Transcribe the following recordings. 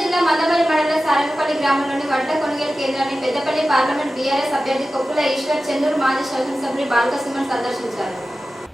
జిల్లా మందమరి మండల సారంగపల్లి గ్రామంలోని వడ్ల కొనుగోలు కేంద్రాన్ని పెద్దపల్లి పార్లమెంట్ బీఆర్ఎస్ అభ్యర్థి కొప్పుల ఈశ్వర్ చందూరు మాజీ శాసనసభ్యులు బాలకసుమన్ సందర్శించారు.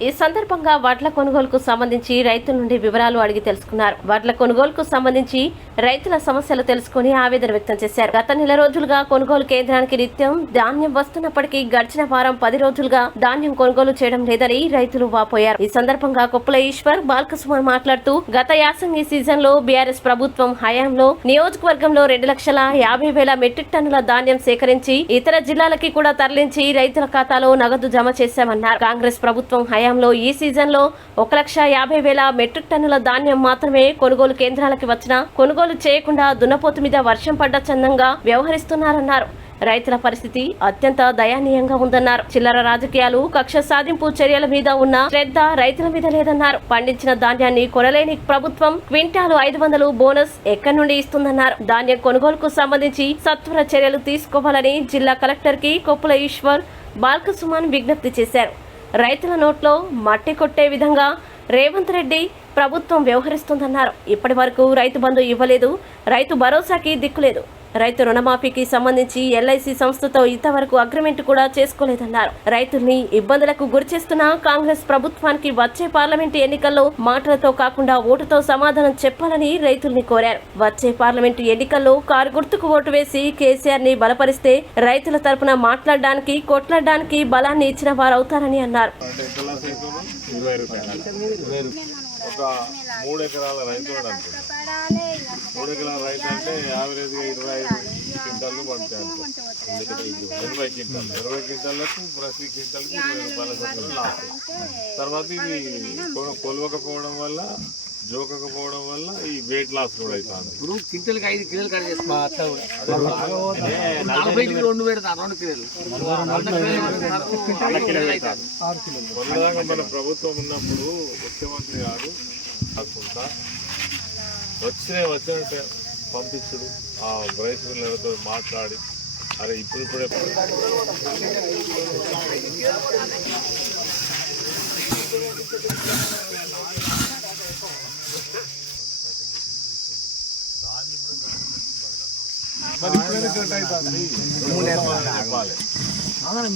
ఈ సందర్భంగా వడ్ల కొనుగోలుకు సంబంధించి రైతుల నుండి వివరాలు అడిగి తెలుసుకున్నారు. వడ్ల కొనుగోలుకు సంబంధించి రైతుల సమస్యలు తెలుసుకుని ఆవేదన వ్యక్తం చేశారు. గత నెల రోజులుగా కొనుగోలు కేంద్రానికి నిత్యం ధాన్యం వస్తున్నప్పటికీ గడిచిన వారం 10 రోజులుగా ధాన్యం కొనుగోలు చేయడం లేదని రైతులు వాపోయారు. ఈ సందర్భంగా కొప్పుల ఈశ్వర్ బాలకసుమన్ మాట్లాడుతూ గత యాసంగి సీజన్ లో బీఆర్ఎస్ ప్రభుత్వం హయాంలో నియోజకవర్గంలో 2,50,000 మెట్రిక్ టన్నుల ధాన్యం సేకరించి ఇతర జిల్లాలకి కూడా తరలించి రైతుల ఖాతాలో నగదు జమ చేశామన్నారు. కాంగ్రెస్ ప్రభుత్వం హయాంలో ఈ సీజన్ లో 1,50,000 మెట్రిక్ టన్నుల ధాన్యం మాత్రమే కొనుగోలు కేంద్రాలకి వచ్చినా కొనుగోలు చేయకుండా దున్నపోతు మీద వర్షం పడ్డ చందంగా వ్యవహరిస్తున్నారన్నారు. రైతుల పరిస్థితి అత్యంత దయనీయంగా ఉందన్నారు. చిల్లర రాజకీయాలు, కక్ష సాధింపు చర్యల మీద ఉన్న శ్రద్ధ రైతుల మీద లేదన్నారు. పండించిన ధాన్యాన్ని కొనలేని ప్రభుత్వం క్వింటాలు 500 బోనస్ ఎక్కడి నుండి ఇస్తుందన్నారు. ధాన్యం కొనుగోలుకు సంబంధించి సత్వర చర్యలు తీసుకోవాలని జిల్లా కలెక్టర్ కి కొప్పుల ఈశ్వర్ బాలకసుమన్ విజ్ఞప్తి చేశారు. రైతుల నోట్లో మట్టి కొట్టే విధంగా రేవంత్ రెడ్డి ప్రభుత్వం వ్యవహరిస్తుందన్నారు. ఇప్పటి వరకు రైతు బంధు ఇవ్వలేదు, రైతు భరోసాకి దిక్కులేదు, రైతు రుణమాఫీకి సంబంధించి ఎల్ఐసి సంస్థతో ఇంతవరకు అగ్రిమెంట్ కూడా చేసుకోలేదన్నారు. రైతుల్ని ఇబ్బందులకు గురిచేస్తున్న కాంగ్రెస్ ప్రభుత్వానికి వచ్చే పార్లమెంటు ఎన్నికల్లో మాటలతో కాకుండా ఓటుతో సమాధానం చెప్పాలని రైతుల్ని కోరారు. వచ్చే పార్లమెంటు ఎన్నికల్లో కారు గుర్తుకు ఓటు వేసి కేసీఆర్ ని బలపరిస్తే రైతుల తరపున మాట్లాడడానికి, కొట్లాడడానికి బలాన్ని ఇచ్చిన వారవుతారని అన్నారు. ఒక 3 ఎకరాల రైతు 3 ఎకరాల రైతు అంటే యావరేజ్గా 25 క్వింటాలు పడతాయి. 80 క్వింటాలకు ప్రతి క్వింటాల్కి 20 రూపాయల చొప్పున లాస్. తర్వాత ఇది కొలవకపోవడం వల్ల, జోకకపోవడం వల్ల ఈ వెయిట్ లాస్ కూడా అవుతుంది. ఇప్పుడు క్వింటల్కి 5 కిలోలు కట్ చేస్తాం. 40 కిలో 2 పెడతాను, 2 కిలోలు మొన్నదాకా మన ప్రభుత్వం ఉన్నప్పుడు ముఖ్యమంత్రి గారు కాకుండా వచ్చినట్టే పంపించుడు, ఆ రైస్ మిల్లర్లతో మాట్లాడి అరే ఇప్పుడే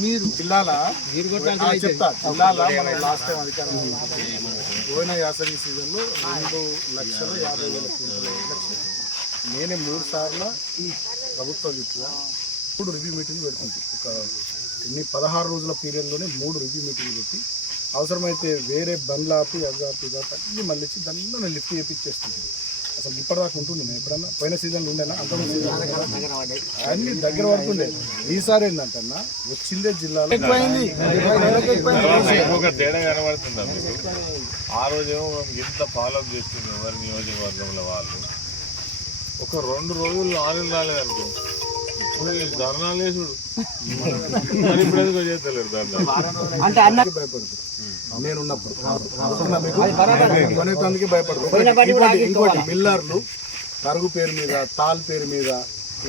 మీరు జిల్లాల చెప్తా జిల్లాల మన లాస్ట్ టైం అధికారం పోయిన యాసంగి సీజన్లో 2,50,000 క్వింటాలు. నేనే 3 సార్లు ప్రభుత్వం చెప్పిన 3 రివ్యూ మీటింగ్లు పెడుతుంది. ఒక 16 రోజుల పీరియడ్లోనే 3 రివ్యూ మీటింగ్లు పెట్టి అవసరమైతే వేరే బండ్లు ఆపి అవి అన్ని మళ్ళీ ఇచ్చి దాన్ని లిఫ్ట్ చేపించేస్తుంది. అసలు ఇప్పటిదాకా ఉంటుంది. నేను ఎప్పుడన్నా పోయిన సీజన్లు ఉండేనా, అంతకుముందు సీజన్ అన్ని దగ్గర పడుతుండే. ఈసారి ఏంటంటన్నా వచ్చిందే జిల్లాలో ఇంకొక తేడా కనబడుతుందా మీకు? ఆ రోజేమో ఎంత ఫాలోఅప్ చేస్తుంది ఎవరి నియోజకవర్గంలో వాళ్ళు. ఒక 2 రోజులు ఆన్లైన్ రాలేదనుకో ధర్నాలు చేసుడు. మరి ఇప్పుడు ఎందుకు చేస్తలేరు ధర్నాలు? భయపడుతుంది. నేనున్నప్పుడు కొనేందుకే భయపడదు. ఇంకోటి మిల్లర్లు తరుగు పేరు మీద, తాల్ పేరు మీద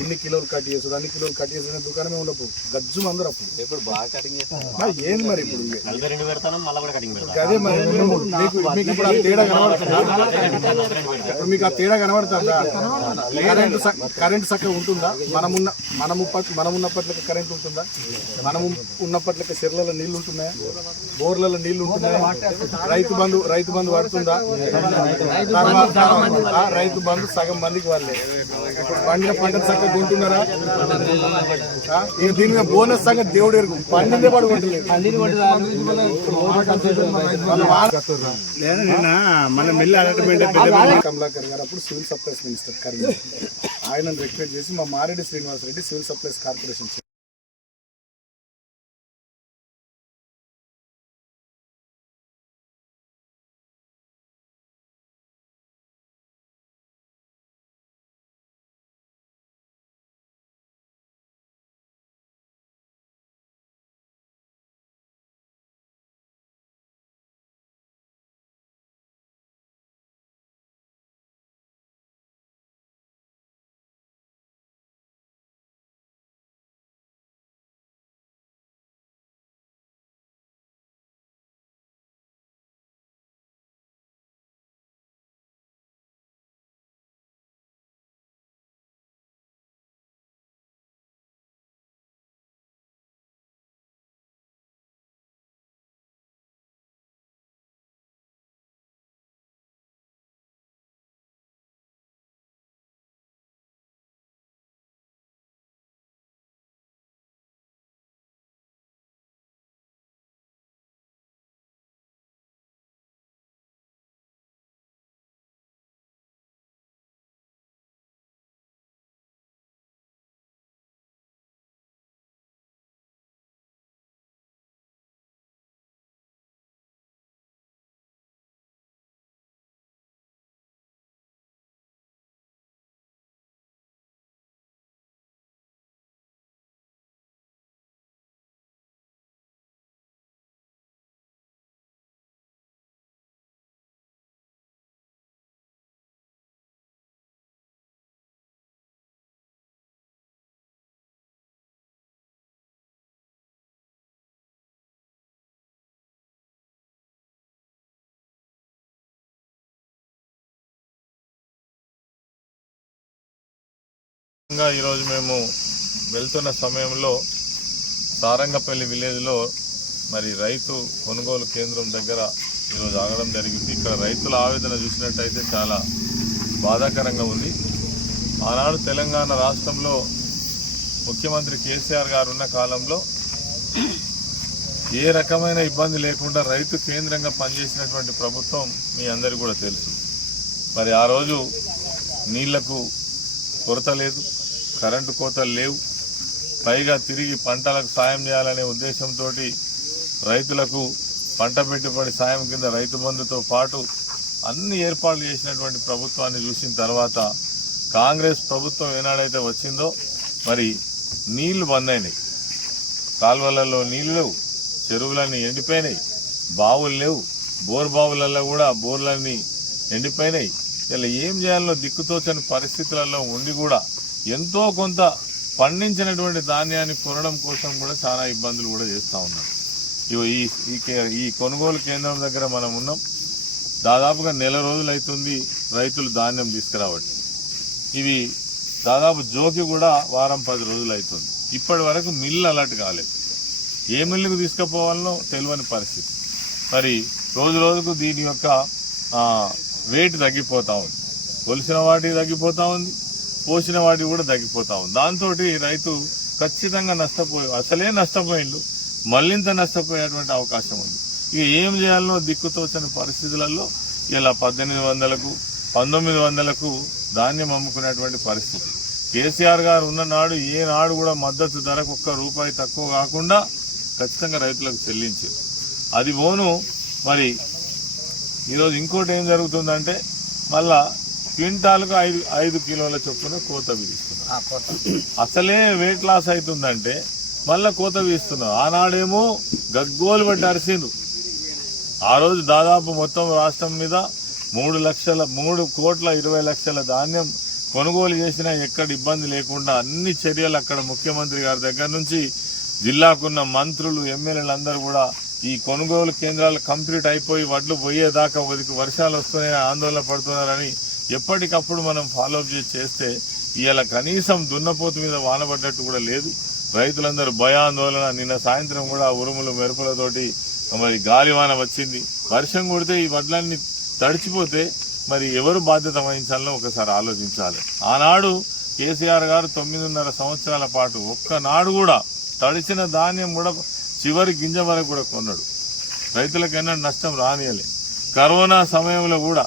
ఎన్ని కిలోలు కట్ చేస్తుంది, అన్ని కిలోలు కట్ చేసిన దుకాణమే ఉండవు. గజ్జు అందరు అప్పుడు ఏంది మరి ఇప్పుడు అదే మరి మీకు ఇప్పుడు ఆ తేడా కనబడుతుందా? ఇప్పుడు మీకు ఆ తేడా కనబడుతుందా? కరెంట్ చక్కగా ఉంటుందా? మనమున్నప్పట్లకి కరెంట్ ఉంటుందా? మనము ఉన్నప్పట్లకి చెర్లలో నీళ్లు ఉంటున్నాయా? బోర్లలో నీళ్లు ఉంటున్నాయా? రైతు బంధు పడుతుందా? రైతు బంధు సగం మందికి వాళ్ళే. పండిన పంట కొంటున్నారా? దీని మీద బోనస్ సంగతి దేవుడు ఎరుగు. పండిందే పడుకుంటలేదు. కమలాకర్ గారు అప్పుడు సివిల్ సప్లైస్ మినిస్టర్ కరీం, ఆయనను రిక్వెస్ట్ చేసి మా Mareddy Srinivasa Reddy civil supplies corporation భాగంగా ఈరోజు మేము వెళ్తున్న సమయంలో సారంగపల్లి విలేజ్లో మరి రైతు కొనుగోలు కేంద్రం దగ్గర ఈరోజు ఆగడం జరిగింది. ఇక్కడ రైతుల ఆవేదన చూసినట్టయితే చాలా బాధాకరంగా ఉంది. ఆనాడు తెలంగాణ రాష్ట్రంలో ముఖ్యమంత్రి కేసీఆర్ గారు ఉన్న కాలంలో ఏ రకమైన ఇబ్బంది లేకుండా రైతు కేంద్రంగా పనిచేసినటువంటి ప్రభుత్వం మీ అందరికీ కూడా తెలుసు. మరి ఆ రోజు నీళ్లకు కొరత లేదు, కరెంటు కోతలు లేవు, పైగా తిరిగి పంటలకు సాయం చేయాలనే ఉద్దేశంతో రైతులకు పంట పెట్టుబడి సాయం కింద రైతు బంధుతో పాటు అన్ని ఏర్పాట్లు చేసినటువంటి ప్రభుత్వాన్ని చూసిన తర్వాత కాంగ్రెస్ ప్రభుత్వం ఏనాడైతే వచ్చిందో మరి నీళ్లు బంద్ అయినాయి, కాలువలలో నీళ్లు లేవు, చెరువులన్నీ ఎండిపోయినాయి, బావులు లేవు, బోర్ బావులలో కూడా బోర్లన్నీ ఎండిపోయినాయి. ఇలా ఏం చేయాలో దిక్కుతోచని పరిస్థితులలో ఉండి కూడా ఎంతో కొంత పండించినటువంటి ధాన్యాన్ని కొనడం కోసం కూడా చాలా ఇబ్బందులు కూడా చేస్తూ ఉన్నారు. ఈ కొనుగోలు కేంద్రం దగ్గర మనం ఉన్నాం. దాదాపుగా నెల రోజులు అవుతుంది రైతులు ధాన్యం తీసుకురావట్టి. ఇవి దాదాపు జోకి కూడా వారం 10 రోజులు అవుతుంది. ఇప్పటి వరకు మిల్లు అలర్ట్ కాలేదు. ఏ మిల్లుకు తీసుకుపోవాలనో తెలియని పరిస్థితి. మరి రోజు రోజుకు దీని యొక్క వెయిట్ తగ్గిపోతూ ఉంది. కొలిసిన వాటి తగ్గిపోతూ ఉంది, పోసిన వాటి కూడా తగ్గిపోతూ ఉంది. దాంతో రైతు ఖచ్చితంగా అసలే నష్టపోయిండు, మళ్ళింత నష్టపోయేటువంటి అవకాశం ఉంది. ఇక ఏం చేయాలో దిక్కుతోచని పరిస్థితులలో ఇలా 1800కు 1900కు ధాన్యం అమ్ముకునేటువంటి పరిస్థితి. కేసీఆర్ గారు ఉన్న నాడు ఏనాడు కూడా మద్దతు ధరకు ₹1 తక్కువ కాకుండా ఖచ్చితంగా రైతులకు చెల్లించారు. అది పోను. మరి ఈరోజు ఇంకోటి ఏం జరుగుతుందంటే మళ్ళా క్వింటాల్కు 5 కిలోల చొప్పున కోత విధిస్తున్నారు. అసలే వెయిట్ లాస్ అవుతుందంటే మళ్ళా కోత వీస్తున్నారు. ఆనాడేమో గగ్గోలు పట్టి అరిసిండ్రు. ఆ రోజు దాదాపు మొత్తం రాష్ట్రం మీద 3,20,00,000 ధాన్యం కొనుగోలు చేసినా ఎక్కడ ఇబ్బంది లేకుండా అన్ని చర్యలు అక్కడ ముఖ్యమంత్రి గారి దగ్గర నుంచి జిల్లాకున్న మంత్రులు, ఎమ్మెల్యేలు అందరూ కూడా ఈ కొనుగోలు కేంద్రాలు కంప్లీట్ అయిపోయి వడ్లు పోయేదాకా వర్షాలు వస్తున్నాయని ఆందోళన పడుతున్నారని ఎప్పటికప్పుడు మనం ఫాలోఅప్ చేస్తే ఇవాళ కనీసం దున్నపోతు మీద వానబడ్డట్టు కూడా లేదు. రైతులందరూ భయాందోళన. నిన్న సాయంత్రం కూడా ఉరుములు మెరుపులతోటి మరి గాలివాన వచ్చింది. వర్షం కొడితే ఈ వడ్లన్నీ తడిచిపోతే మరి ఎవరు బాధ్యత వహించాలో ఒకసారి ఆలోచించాలి. ఆనాడు కేసీఆర్ గారు 9.5 సంవత్సరాల పాటు ఒక్కనాడు కూడా తడిచిన ధాన్యం కూడా చివరి గింజ వరకు కూడా కొన్నాడు. రైతులకైనా నష్టం రానియలే. కరోనా సమయంలో కూడా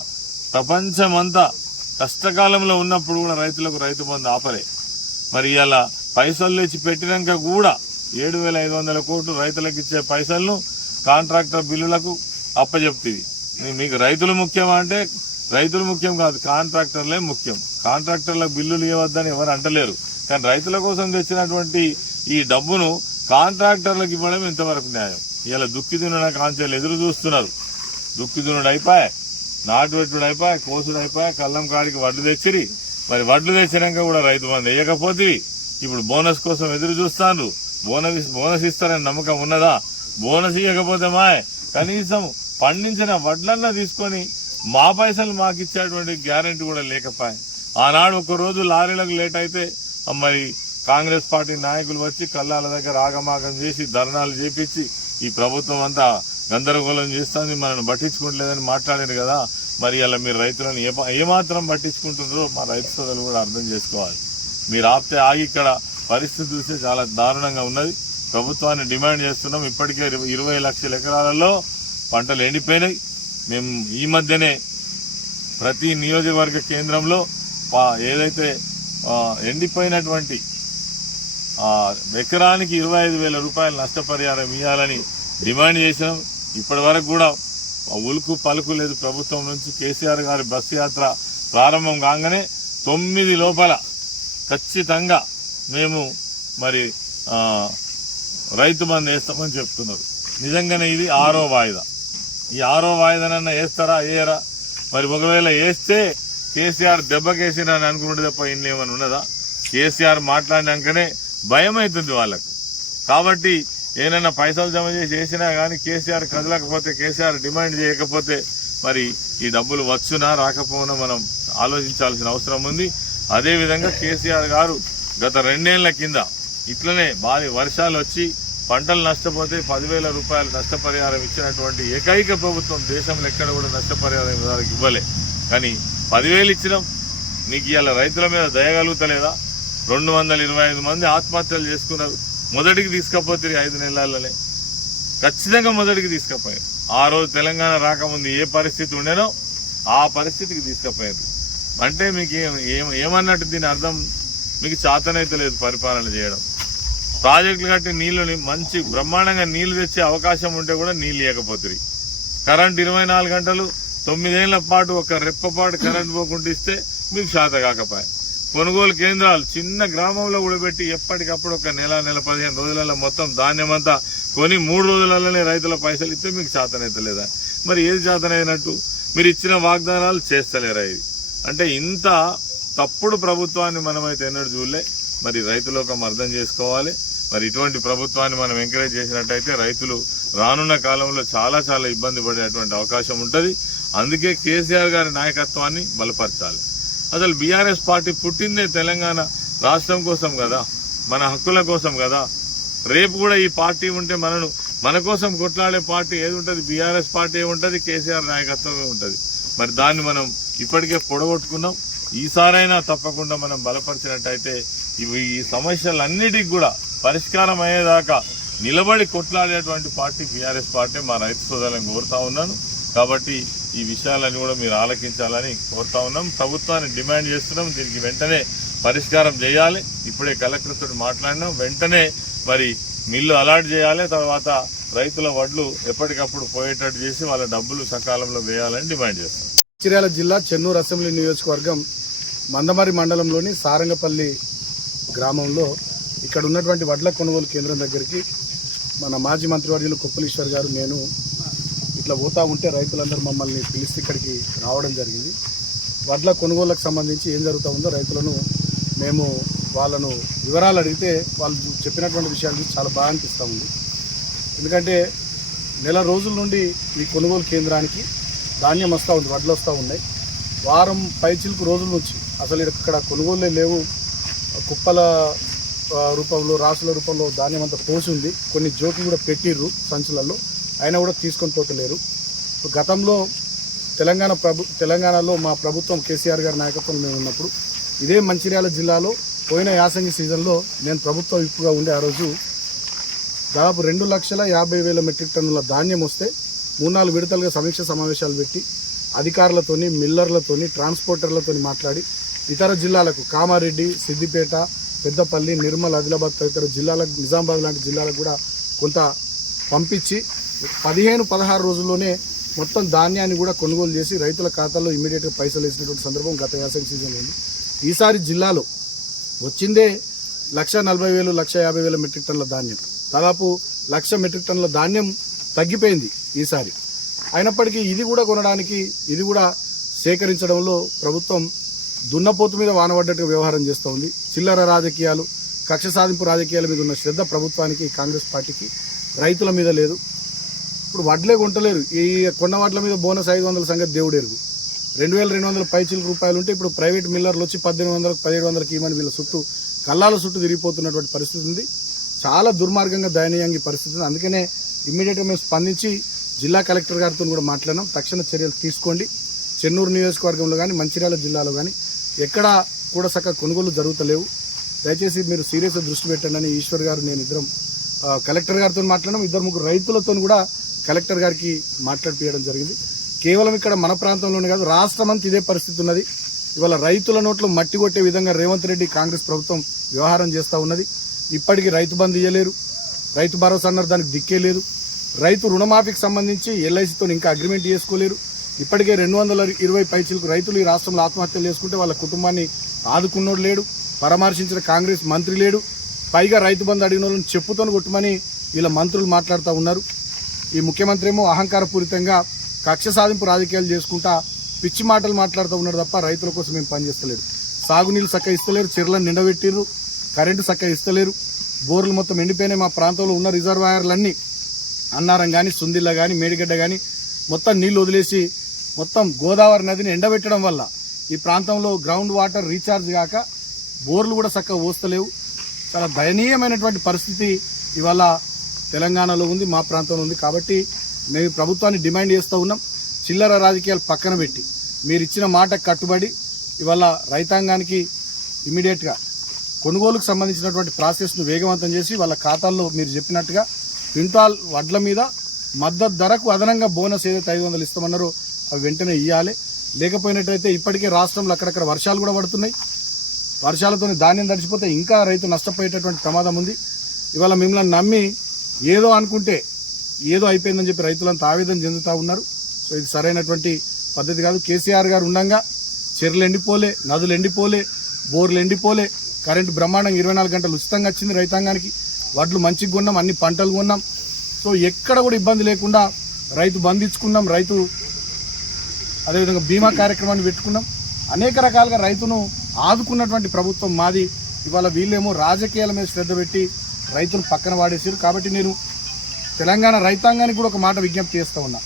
ప్రపంచమంతా కష్టకాలంలో ఉన్నప్పుడు కూడా రైతులకు రైతు బంధు ఆపలే. మరి ఇలా పైసలు తెచ్చి పెట్టినాక కూడా 7,500 కోట్లు రైతులకు ఇచ్చే పైసలను కాంట్రాక్టర్ బిల్లులకు అప్పచెప్తుంది. మీకు రైతులు ముఖ్యమా అంటే రైతులు ముఖ్యం కాదు, కాంట్రాక్టర్లే ముఖ్యం. కాంట్రాక్టర్లకు బిల్లులు ఇవ్వద్దని ఎవరు అంటలేరు. కానీ రైతుల కోసం తెచ్చినటువంటి ఈ డబ్బును కాంట్రాక్టర్లకు ఇవ్వడం ఎంతవరకు న్యాయం? ఇలా దుక్కి దున్న కాంచెలు ఎదురు చూస్తున్నారు. దుక్కి దున్నుడు అయిపోయా, నాటు పెట్టుడు అయిపోయా, కోసుడు అయిపోయా, కళ్ళం కాడికి వడ్లు తెచ్చిరి. మరి వడ్లు తెచ్చినాక కూడా రైతు బంధు వేయకపోతే ఇప్పుడు బోనస్ కోసం ఎదురు చూస్తాను. బోనస్ ఇస్తారని నమ్మకం ఉన్నదా? బోనస్ ఇవ్వకపోతే కనీసం పండించిన వడ్లన్నా తీసుకొని మా పైసలు మాకు ఇచ్చేటువంటి గ్యారెంటీ కూడా లేకపోయా. ఆనాడు ఒకరోజు లారీలకు లేట్ అయితే మరి కాంగ్రెస్ పార్టీ నాయకులు వచ్చి కళ్ళాల దగ్గర ఆగమాగం చేసి ధర్నాలు చేపించి ఈ ప్రభుత్వం అంతా గందరగోళం చేస్తుంది, మనల్ని పట్టించుకోవట్లేదని మాట్లాడారు కదా. మరి అలా మీరు రైతులను ఏమాత్రం పట్టించుకుంటున్నారో మా రైతు సోదరులు కూడా అర్థం చేసుకోవాలి. మీరు ఆపితే ఆగి ఇక్కడ పరిస్థితి చూస్తే చాలా దారుణంగా ఉన్నది. ప్రభుత్వాన్ని డిమాండ్ చేస్తున్నాం. ఇప్పటికే 20 లక్షల ఎకరాలలో పంటలు ఎండిపోయినాయి. మేము ఈ మధ్యనే ప్రతి నియోజకవర్గ కేంద్రంలో ఏదైతే ఎండిపోయినటువంటి ఎకరానికి 25,000 రూపాయలు నష్టపరిహారం ఇవ్వాలని డిమాండ్ చేసినాం. ఇప్పటి వరకు కూడా ఉలుకు పలుకు లేదు ప్రభుత్వం నుంచి. కేసీఆర్ గారి బస్సు యాత్ర ప్రారంభం కాగానే 9 లోపల ఖచ్చితంగా మేము మరి రైతు బంధు వేస్తామని చెప్తున్నారు. నిజంగానే ఇది 6వ వాయిదా. ఈ 6వ వాయిదానన్నా వేస్తారా వేయరా? మరి ఒకవేళ వేస్తే కేసీఆర్ దెబ్బకేసినని అనుకుంటే తప్ప ఇన్నేమని ఉన్నదా? కేసీఆర్ మాట్లాడినాకనే భయం అవుతుంది వాళ్ళకు. కాబట్టి ఏదైనా పైసలు జమ చేసి వేసినా కానీ కేసీఆర్ కదలకపోతే, కేసీఆర్ డిమాండ్ చేయకపోతే మరి ఈ డబ్బులు వచ్చునా రాకపోవునా మనం ఆలోచించాల్సిన అవసరం ఉంది. అదేవిధంగా కేసీఆర్ గారు గత 2 ఏళ్ల కింద ఇట్లనే భారీ వర్షాలు వచ్చి పంటలు నష్టపోతే 10,000 రూపాయలు నష్టపరిహారం ఇచ్చినటువంటి ఏకైక ప్రభుత్వం దేశంలో ఎక్కడ కూడా నష్టపరిహారం ఇవ్వలే. కానీ 10,000 ఇచ్చినాం. నీకు ఇవాళ రైతుల మీద దయగలుగుతలేదా? 225 మంది ఆత్మహత్యలు చేసుకున్నారు. మొదటికి తీసుకపోతే 5 నెలలనే ఖచ్చితంగా మొదటికి తీసుకపోయారు. ఆ రోజు తెలంగాణ రాకముందు ఏ పరిస్థితి ఉండేనో ఆ పరిస్థితికి తీసుకపోయారు. అంటే మీకు ఏమన్నట్టు దీని అర్థం? మీకు చేతనైతే లేదు పరిపాలన చేయడం. ప్రాజెక్టులు కట్టి నీళ్ళని మంచి బ్రహ్మాండంగా నీళ్లు తెచ్చే అవకాశం ఉంటే కూడా నీళ్ళు ఇవ్వకపోతుంది. కరెంట్ 24 గంటలు 9 ఏళ్ల పాటు ఒక రెప్పపాటు కరెంట్ పోకుండా ఇస్తే మీకు శాత కాకపోయా. కొనుగోలు కేంద్రాలు చిన్న గ్రామంలో కూడా పెట్టి ఎప్పటికప్పుడు ఒక నెల 15 రోజులలో మొత్తం ధాన్యం అంతా కొని 3 రోజులలోనే రైతుల పైసలు ఇస్తే మీకు చేతనైతే లేదా? మరి ఏది చేతనైనట్టు? మీరు ఇచ్చిన వాగ్దానాలు చేస్తలేరా? ఇది అంటే ఇంత తప్పుడు ప్రభుత్వాన్ని మనమైతే ఎన్నడూ చూడలే. మరి రైతులకు అర్థం చేసుకోవాలి. మరి ఇటువంటి ప్రభుత్వాన్ని మనం ఎంకరేజ్ చేసినట్టయితే రైతులు రానున్న కాలంలో చాలా చాలా ఇబ్బంది పడేటువంటి అవకాశం ఉంటుంది. అందుకే కేసీఆర్ గారి నాయకత్వాన్ని బలపరచాలి. అసలు బీఆర్ఎస్ పార్టీ పుట్టిందే తెలంగాణ రాష్ట్రం కోసం కదా, మన హక్కుల కోసం కదా. రేపు కూడా ఈ పార్టీ ఉంటే మన కోసం కొట్లాడే పార్టీ ఏది ఉంటుంది? బీఆర్ఎస్ పార్టీ ఉంటుంది, కేసీఆర్ నాయకత్వమే ఉంటుంది. మరి దాన్ని మనం ఇప్పటికే పొడగొట్టుకున్నాం. ఈసారైనా తప్పకుండా మనం బలపరిచినట్టయితే ఈ సమస్యలన్నిటికీ కూడా పరిష్కారం అయ్యేదాకా నిలబడి కొట్లాడేటువంటి పార్టీ బీఆర్ఎస్ పార్టీ. మా రైతు సోదరులను కోరుతా ఉన్నాను. కాబట్టి ఈ విషయాలన్నీ కూడా మీరు ఆలకించాలని కోరుతా ఉన్నాం. ప్రభుత్వాన్ని డిమాండ్ చేస్తున్నాం, దీనికి వెంటనే పరిష్కారం చేయాలి. ఇప్పుడే కలెక్టర్తో మాట్లాడినాం. వెంటనే మరి మిల్లు అలాట్ చేయాలి. తర్వాత రైతుల వడ్లు ఎప్పటికప్పుడు పోయేటట్టు చేసి వాళ్ళ డబ్బులు సకాలంలో వేయాలని డిమాండ్ చేస్తాం. మంచిర్యాల జిల్లా చెన్నూరు అసెంబ్లీ నియోజకవర్గం మందమరి మండలంలోని సారంగపల్లి గ్రామంలో ఇక్కడ ఉన్నటువంటి వడ్ల కొనుగోలు కేంద్రం దగ్గరికి మన మాజీ మంత్రివర్యులు కొప్పులీశ్వర్ గారు నేను ఇట్లా పోతా ఉంటే రైతులందరూ మమ్మల్ని పిలిస్తే ఇక్కడికి రావడం జరిగింది. వడ్ల కొనుగోలుకు సంబంధించి ఏం జరుగుతూ ఉందో రైతులను మేము వాళ్ళను వివరాలు అడిగితే వాళ్ళు చెప్పినటువంటి విషయాలు చూసి చాలా బాగా అనిపిస్తూ ఉంది. ఎందుకంటే నెల రోజుల నుండి ఈ కొనుగోలు కేంద్రానికి ధాన్యం వస్తూ ఉంది, వడ్లు వస్తూ ఉన్నాయి. వారం పైచిలకు రోజుల నుంచి అసలు ఇక్కడ కొనుగోలులే లేవు. కుప్పల రూపంలో రాసుల రూపంలో ధాన్యం అంతా పోసి ఉంది. కొన్ని జోకులు కూడా పెట్టిర్రు సంచులలో, అయినా కూడా తీసుకొని పోతలేరు. గతంలో తెలంగాణలో మా ప్రభుత్వం కేసీఆర్ గారి నాయకత్వం మేము ఉన్నప్పుడు ఇదే మంచిర్యాల జిల్లాలో పోయిన యాసంగి సీజన్లో నేను ప్రభుత్వ విప్పుగా ఉండే ఆ రోజు దాదాపు 2,50,000 మెట్రిక్ టన్నుల ధాన్యం వస్తే 3-4 విడతలుగా సమీక్ష సమావేశాలు పెట్టి అధికారులతోని, మిల్లర్లతోని, ట్రాన్స్పోర్టర్లతోని మాట్లాడి ఇతర జిల్లాలకు కామారెడ్డి, సిద్దిపేట, పెద్దపల్లి, నిర్మల్, ఆదిలాబాద్ తదితర జిల్లాలకు, నిజామాబాద్ లాంటి జిల్లాలకు కూడా కొంత పంపించి 15-16 రోజుల్లోనే మొత్తం ధాన్యాన్ని కూడా కొనుగోలు చేసి రైతుల ఖాతాల్లో ఇమీడియట్గా పైసలు వేసినటువంటి సందర్భం గత యాసంగి సీజన్లో ఉంది. ఈసారి జిల్లాలో వచ్చిందే 1,40,000, 1,50,000 మెట్రిక్ టన్నుల ధాన్యం. దాదాపు 1,00,000 మెట్రిక్ టన్నుల ధాన్యం తగ్గిపోయింది ఈసారి. అయినప్పటికీ ఇది కూడా కొనడానికి, ఇది కూడా సేకరించడంలో ప్రభుత్వం దున్నపోతు మీద వానబడ్డట్టుగా వ్యవహారం చేస్తూ ఉంది. చిల్లర రాజకీయాలు, కక్ష సాధింపు రాజకీయాల మీద ఉన్న శ్రద్ధ ప్రభుత్వానికి, కాంగ్రెస్ పార్టీకి రైతుల మీద లేదు. ఇప్పుడు వడ్లే కొంటలేరు. ఈ కొన్న వడ్ల మీద బోనస్ 500 సంగతి దేవుడు ఎరుగు. 2,200 పైచిల రూపాయలు ఉంటే ఇప్పుడు ప్రైవేట్ మిల్లర్లు వచ్చి 1,800, 1,700కి ఇవ్వని వీళ్ళ చుట్టూ కళ్ళాల చుట్టూ తిరిగిపోతున్నటువంటి పరిస్థితి ఉంది. చాలా దుర్మార్గంగా, దయనీయంగా ఈ పరిస్థితి ఉంది. అందుకనే ఇమ్మీడియట్గా మేము స్పందించి జిల్లా కలెక్టర్ గారితో కూడా మాట్లాడినాం. తక్షణ చర్యలు తీసుకోండి. చెన్నూరు నియోజకవర్గంలో కానీ, మంచిర్యాల జిల్లాలో కానీ ఎక్కడా కూడా చక్కగా కొనుగోలు జరుగుతలేవు. దయచేసి మీరు సీరియస్గా దృష్టి పెట్టండి అని ఈశ్వర్ గారు, నేను ఇద్దరం కలెక్టర్ గారితో మాట్లాడినాం. 2-3 రైతులతో కూడా కలెక్టర్ గారికి మాట్లాడిపించడం జరిగింది. కేవలం ఇక్కడ మన ప్రాంతంలోనే కాదు, రాష్ట్రమంతా ఇదే పరిస్థితి ఉన్నది. ఇవాళ రైతుల నోట్లో మట్టి కొట్టే విధంగా రేవంత్ రెడ్డి, కాంగ్రెస్ ప్రభుత్వం వ్యవహారం చేస్తూ ఉన్నది. ఇప్పటికీ రైతు బంధు ఇవ్వలేరు, రైతు భరోసా అన్నారు, దానికి దిక్కే లేదు. రైతు రుణమాఫీకి సంబంధించి ఎల్ఐసితో ఇంకా అగ్రిమెంట్ చేసుకోలేరు. ఇప్పటికే 220 పైచిలకు రైతులు ఈ రాష్ట్రంలో ఆత్మహత్యలు చేసుకుంటే వాళ్ళ కుటుంబాన్ని ఆదుకున్నోడు లేడు, పరామర్శించిన కాంగ్రెస్ మంత్రి లేడు. పైగా రైతు బంధు అడిగిన వాళ్ళని చెప్పుతో కొట్టమని వీళ్ళ మంత్రులు మాట్లాడుతూ ఉన్నారు. ఈ ముఖ్యమంత్రి ఏమో అహంకారపూరితంగా కక్ష సాధింపు రాజకీయాలు చేసుకుంటా పిచ్చి మాటలు మాట్లాడుతూ ఉన్నారు తప్ప రైతుల కోసం ఏం పనిచేస్తలేరు. సాగునీళ్ళు చక్కగా ఇస్తలేరు, చెర్లను నిండబెట్టిర్రు, కరెంటు చక్కగా ఇస్తలేరు, బోర్లు మొత్తం ఎండిపోయినాయి. మా ప్రాంతంలో ఉన్న రిజర్వాయర్లన్నీ అన్నారం కానీ, సుందిల్ల కానీ, మేడిగడ్డ కానీ మొత్తం నీళ్లు వదిలేసి మొత్తం గోదావరి నదిని ఎండబెట్టడం వల్ల ఈ ప్రాంతంలో గ్రౌండ్ వాటర్ రీఛార్జ్ కాక బోర్లు కూడా చక్కగా పోస్తలేవు. చాలా దయనీయమైనటువంటి పరిస్థితి ఇవాళ తెలంగాణలో ఉంది, మా ప్రాంతంలో ఉంది. కాబట్టి మేము ప్రభుత్వాన్ని డిమాండ్ చేస్తూ ఉన్నాం, చిల్లర రాజకీయాలు పక్కన పెట్టి మీరు ఇచ్చిన మాటకు కట్టుబడి ఇవాళ రైతాంగానికి ఇమీడియట్గా కొనుగోలుకు సంబంధించినటువంటి ప్రాసెస్ను వేగవంతం చేసి వాళ్ళ ఖాతాల్లో మీరు చెప్పినట్టుగా క్వింటాల్ వడ్ల మీద మద్దతు ధరకు అదనంగా బోనస్ ఏదైతే 500 ఇస్తామన్నారో అవి వెంటనే ఇవ్వాలి. లేకపోయినట్టయితే ఇప్పటికే రాష్ట్రంలో అక్కడక్కడ వర్షాలు కూడా పడుతున్నాయి. వర్షాలతో ధాన్యం తడిచిపోతే ఇంకా రైతు నష్టపోయేటటువంటి ప్రమాదం ఉంది. ఇవాళ మిమ్మల్ని నమ్మి ఏదో అనుకుంటే ఏదో అయిపోయిందని చెప్పి రైతులంతా ఆవేదన చెందుతూ ఉన్నారు. సో ఇది సరైనటువంటి పద్ధతి కాదు. కేసీఆర్ గారు ఉండగా చెరువులు ఎండిపోలే, నదులు ఎండిపోలే, బోర్లు ఎండిపోలే, కరెంటు బ్రహ్మాండంగా 24 గంటలు ఉచితంగా వచ్చింది రైతాంగానికి. వడ్లు మంచిగా కొన్నాం, అన్ని పంటలు కొన్నాం. సో ఎక్కడ కూడా ఇబ్బంది లేకుండా రైతు బంధించుకున్నాం, రైతు అదేవిధంగా బీమా కార్యక్రమాన్ని పెట్టుకున్నాం. అనేక రకాలుగా రైతును ఆదుకున్నటువంటి ప్రభుత్వం మాది. ఇవాళ వీళ్ళేమో రాజకీయాల మీద శ్రద్ధ పెట్టి రైతును పక్కన వాడేసారు. కాబట్టి నేను తెలంగాణ రైతాంగానికి కూడా ఒక మాట విజ్ఞప్తి చేస్తూ ఉన్నా,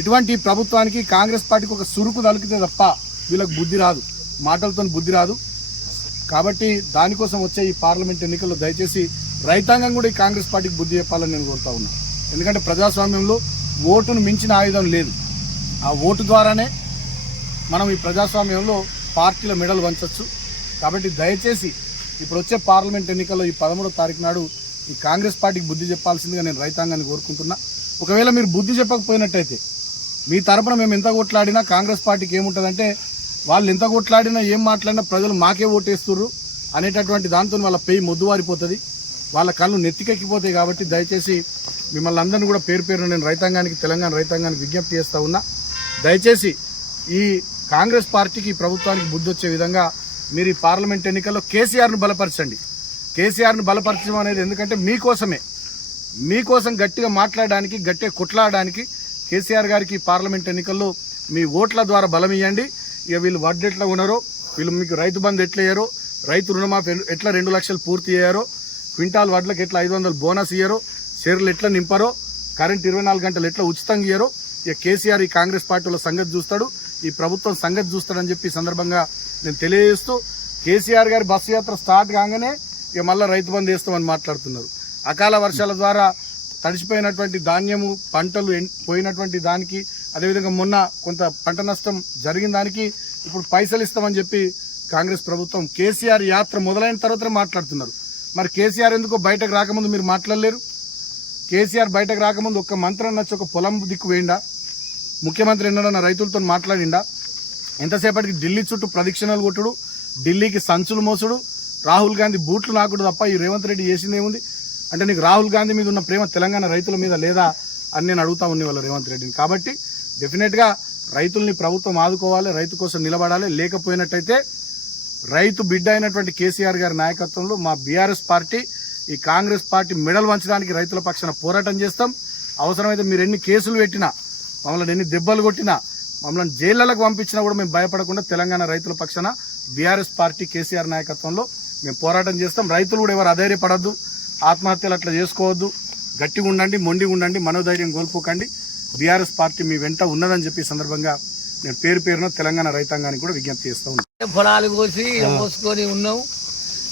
ఇటువంటి ప్రభుత్వానికి కాంగ్రెస్ పార్టీకి ఒక సురుకు తలికితే తప్ప వీళ్ళకి బుద్ధి రాదు, మాటలతో బుద్ధి రాదు. కాబట్టి దానికోసం వచ్చే ఈ పార్లమెంట్ ఎన్నికల్లో దయచేసి రైతాంగం కూడా ఈ కాంగ్రెస్ పార్టీకి బుద్ధి చెప్పాలని నేను కోరుతా ఉన్నా. ఎందుకంటే ప్రజాస్వామ్యంలో ఓటును మించిన ఆయుధం లేదు. ఆ ఓటు ద్వారానే మనం ఈ ప్రజాస్వామ్యంలో పార్టీల మెడలు వంచవచ్చు. కాబట్టి దయచేసి ఇప్పుడు వచ్చే పార్లమెంట్ ఎన్నికల్లో ఈ 13వ తారీఖు నాడు ఈ కాంగ్రెస్ పార్టీకి బుద్ధి చెప్పాల్సిందిగా నేను రైతాంగాన్ని కోరుకుంటున్నా. ఒకవేళ మీరు బుద్ధి చెప్పకపోయినట్టయితే మీ తరపున మేము ఎంత కొట్లాడినా కాంగ్రెస్ పార్టీకి ఏముంటుందంటే వాళ్ళు ఎంత కొట్లాడినా ఏం మాట్లాడినా ప్రజలు మాకే ఓటేస్తుర్రు అనేటటువంటి దాంతో వాళ్ళ పెయి మొద్దువారిపోతుంది, వాళ్ళ కళ్ళు నెత్తికెక్కిపోతాయి. కాబట్టి దయచేసి మిమ్మల్ని అందరినీ కూడా పేరు పేరున నేను రైతాంగానికి, తెలంగాణ రైతాంగానికి విజ్ఞప్తి చేస్తూ ఉన్నా. దయచేసి ఈ కాంగ్రెస్ పార్టీకి, ఈ ప్రభుత్వానికి బుద్ధి వచ్చే విధంగా మీరు ఈ పార్లమెంట్ ఎన్నికల్లో కేసీఆర్ను బలపరచండి. కేసీఆర్ను బలపరచడం అనేది ఎందుకంటే మీకోసమే, మీకోసం గట్టిగా మాట్లాడడానికి, గట్టిగా కొట్లాడడానికి కేసీఆర్ గారికి పార్లమెంట్ ఎన్నికల్లో మీ ఓట్ల ద్వారా బలం ఇవ్వండి. ఇక వీళ్ళు వడ్లు ఎట్లా ఉన్నారో, వీళ్ళు మీకు రైతు బంధు ఎట్లా అయ్యారో, రైతు రుణమాఫీ ఎట్లా 2 లక్షలు పూర్తి అయ్యారో, క్వింటాల్ వడ్లకు ఎట్లా 500 బోనస్ ఇయ్యారో, షేర్లు ఎట్లా నింపారో, కరెంట్ 24 గంటలు ఎట్లా ఉచితంగా ఇయ్యారో, ఇక కేసీఆర్ ఈ కాంగ్రెస్ పార్టీలో సంగతి చూస్తాడు, ఈ ప్రభుత్వం సంగతి చూస్తాడని చెప్పి ఈ సందర్భంగా నేను తెలియజేస్తూ, కేసీఆర్ గారి బస్సు యాత్ర స్టార్ట్ కాగానే ఇక మళ్ళీ రైతు బంధు వేస్తామని మాట్లాడుతున్నారు. అకాల వర్షాల ద్వారా తడిచిపోయినటువంటి ధాన్యము, పంటలు పోయినటువంటి దానికి, అదేవిధంగా మొన్న కొంత పంట నష్టం జరిగిన దానికి ఇప్పుడు పైసలు ఇస్తామని చెప్పి కాంగ్రెస్ ప్రభుత్వం కేసీఆర్ యాత్ర మొదలైన తర్వాతనే మాట్లాడుతున్నారు. మరి కేసీఆర్ ఎందుకో బయటకు రాకముందు మీరు మాట్లాడలేరు? కేసీఆర్ బయటకు రాకముందు ఒక్క మంత్రం నచ్చి ఒక పొలం దిక్కు వేయండా? ముఖ్యమంత్రి ఎన్నడన్నా రైతులతో మాట్లాడిండా? ఎంతసేపటికి ఢిల్లీ చుట్టూ ప్రదక్షిణలు కొట్టుడు, ఢిల్లీకి సంచులు మోసుడు, రాహుల్ గాంధీ బూట్లు నాకుడు తప్ప ఈ రేవంత్ రెడ్డి చేసింది ఏముంది? అంటే నీకు రాహుల్ గాంధీ మీద ఉన్న ప్రేమ తెలంగాణ రైతుల మీద లేదా అని నేను అడుగుతా ఉన్నా వాళ్ళ రేవంత్ రెడ్డిని. కాబట్టి డెఫినెట్గా రైతుల్ని ప్రభుత్వం ఆదుకోవాలి, రైతు కోసం నిలబడాలి. లేకపోయినట్టయితే రైతు బిడ్డ అయినటువంటి కేసీఆర్ గారి నాయకత్వంలో మా బీఆర్ఎస్ పార్టీ, ఈ కాంగ్రెస్ పార్టీ మెడల్ వంచడానికి రైతుల పక్షాన పోరాటం చేస్తాం. అవసరమైతే మీరు ఎన్ని కేసులు పెట్టినా, మమ్మల్ని ఎన్ని దెబ్బలు కొట్టినా, మమ్మల్ని జైళ్లకు పంపించినా కూడా మేము భయపడకుండా తెలంగాణ రైతుల పక్షాన బీఆర్ఎస్ పార్టీ కేసీఆర్ నాయకత్వంలో మేము పోరాటం చేస్తాం. రైతులు కూడా ఎవరు అధైర్యపడద్దు, ఆత్మహత్యలు అట్లా చేసుకోవద్దు, గట్టిగా ఉండండి, మొండిగా ఉండండి, మనోధైర్యం కోల్పోకండి. బీఆర్ఎస్ పార్టీ మీ వెంట ఉన్నదని చెప్పి సందర్భంగా నేను పేరు పేరున తెలంగాణ రైతాంగానికి కూడా విజ్ఞప్తి చేస్తూ ఉన్నాను. పొలాలు కోసి మోసుకొని ఉన్నాం.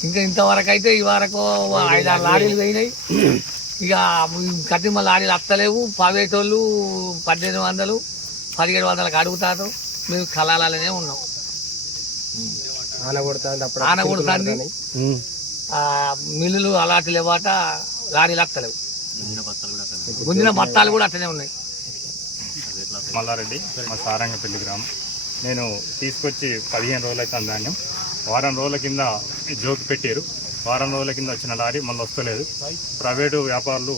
ఇంకా ఇంతవరకు అయితే ఈ వరకు 5-6 లారీలు పోయినాయి. ఇక కట్టిమ లారీలు అత్తలేవు. పావేటోళ్ళు 1800, 1700 అడుగుతారు. మేము కలాలనే ఉన్నాం. ఆన కొడుతుంది. మిల్లులు అలాంటి లేవాట, లారీలు అత్తలేవు. గుంజిన బత్తాలు కూడా అట్లనే ఉన్నాయి. మల్లారెడ్డి, మా సారంగపల్లి గ్రామం. నేను తీసుకొచ్చి 15 రోజులు అవుతుంది ధాన్యం. వారం రోజుల కింద జోకి పెట్టారు. వారం రోజుల కింద వచ్చిన లారీ మళ్ళీ వస్తలేదు. ప్రైవేటు వ్యాపారులు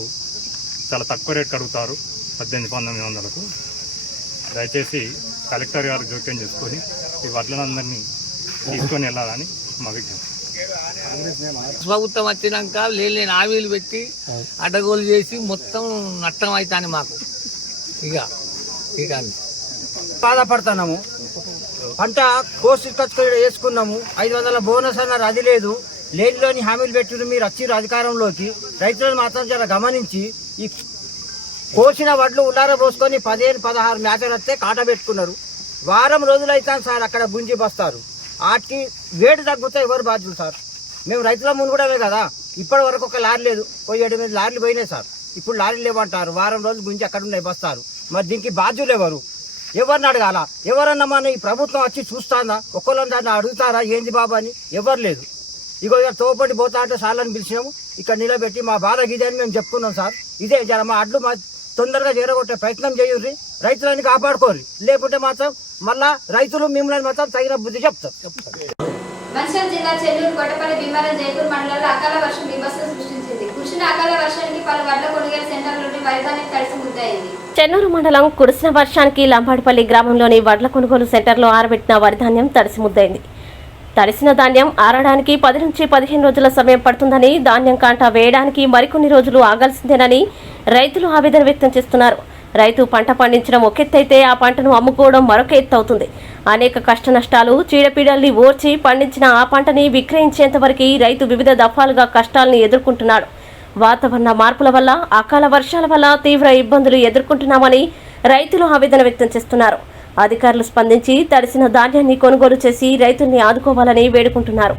చాలా తక్కువ రేటుకి అడుగుతారు, 1800-1900. దయచేసి కలెక్టర్ గారు జోక్యం చేసుకొని ఈ వడ్లందరినీ తీసుకొని వెళ్ళాలని మా విజ్ఞప్తి. ప్రభుత్వం వచ్చినాక లేని హామీలు పెట్టి అడ్డగోలు చేసి మొత్తం నష్టం అవుతాను మాకు. ఇక బాధపడుతున్నాము. పంట కోసుకొచ్చుకొని వేసుకున్నాము. 500 బోనస్ అన్నారు, అది లేదు. లేనిలోని హామీలు పెట్టిన మీరు వచ్చిర్రు అధికారంలోకి. రైతులను మాత్రం జర గమనించి ఈ కోసిన వడ్లు ఉల్లార పోసుకొని 15-16 మేతలు వస్తే కాట పెట్టుకున్నారు. వారం రోజులు అవుతాను సార్ అక్కడ గుంజి బస్తారు. వాటికి వేడి తగ్గితే ఎవరు బాధ్యులు సార్? మేము రైతుల ముందు కూడా కదా ఇప్పటి వరకు ఒక లారీ లేదు, 7-8 లారీలు పోయినాయి సార్. ఇప్పుడు లారీలు లేవంటారు, వారం రోజుల గురించి అక్కడ ఉన్నాయి బస్తారు. మరి దీనికి బాధ్యులు ఎవరు? ఎవరిని అడగాల? ఎవరన్నా మన ఈ ప్రభుత్వం వచ్చి చూస్తాందా? ఒక్కళ్ళని అడుగుతారా ఏంది బాబా అని? ఎవరు లేదు. ఇగో తోపటి పోతా అంటే సార్లని పిలిచినాము, ఇక్కడ నిలబెట్టి మా బాధ ఇదే అని మేము చెప్పుకున్నాం సార్. ఇదే జర మా అడ్లు మా తొందరగా చేరగొట్టే ప్రయత్నం చేయుర్రి, రైతులని కాపాడుకోర్రి. లేకుంటే మాత్రం మళ్ళా రైతులు మిమ్మల్ని మాత్రం తగిన బుద్ధి చెప్తారు. మంచిర్యాల జిల్లా చెన్నూరు, కొట్టపల్లి, భీమవరం, జైపూర్ మండలాల్లో అకాల వర్షం బీభత్సం సృష్టించింది. కురిసిన అకాల వర్షానికి పలు వడ్ల కొనుగోలు సెంటర్లోని వరిధాన్యం తడిసి ముద్దయింది. చెన్నూరు మండలం కురిసిన వర్షానికి లంబాడిపల్లి గ్రామంలోని వడ్ల కొనుగోలు సెంటర్లో ఆరబెట్టిన వరిధాన్యం తడిసి ముద్దయింది. తడిసిన ధాన్యం ఆరడానికి 10 నుంచి 15 రోజుల సమయం పడుతుందని, ధాన్యం కాంట వేయడానికి మరికొన్ని రోజులు ఆగాల్సిందేనని రైతులు ఆవేదన వ్యక్తం చేస్తున్నారు. రైతు పంట పండించడం ఒక ఎత్తైతే ఆ పంటను అమ్ముకోవడం మరొక ఎత్తు అవుతుంది. అనేక కష్ట నష్టాలు, చీడపీడల్ని ఓర్చి పండించిన ఆ పంటని విక్రయించేంత వరకు రైతు వివిధ దఫాలుగా కష్టాలను ఎదుర్కొంటున్నాడు. వాతావరణ మార్పుల వల్ల, అకాల వర్షాల వల్ల తీవ్ర ఇబ్బందులు ఎదుర్కొంటున్నామని రైతులు ఆవేదన వ్యక్తం చేస్తున్నారు. అధికారులు స్పందించి తడిసిన ధాన్యాన్ని కొనుగోలు చేసి రైతుల్ని ఆదుకోవాలని వేడుకుంటున్నారు.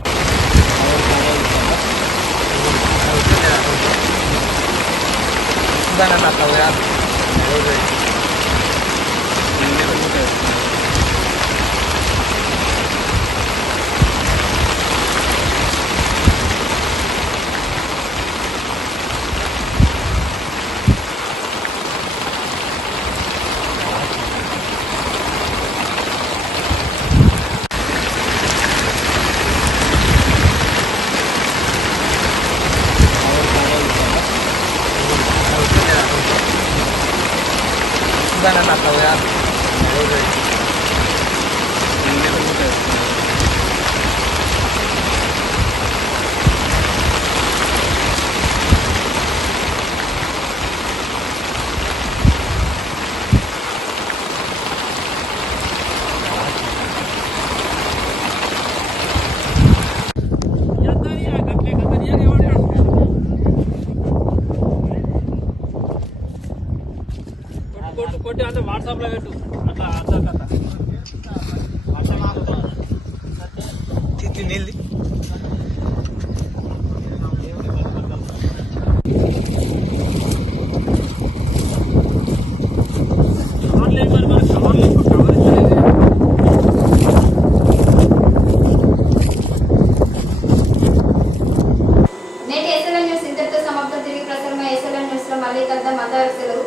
నేటి ఎస్ఎల్ఎన్ న్యూస్ ఇంతటితో సమాప్తం. తిరిగి ప్రసారమై ఎస్ఎల్ఎన్ న్యూస్ లో మళ్ళీ కలుద్దాం. అంతవరకు సెలవు.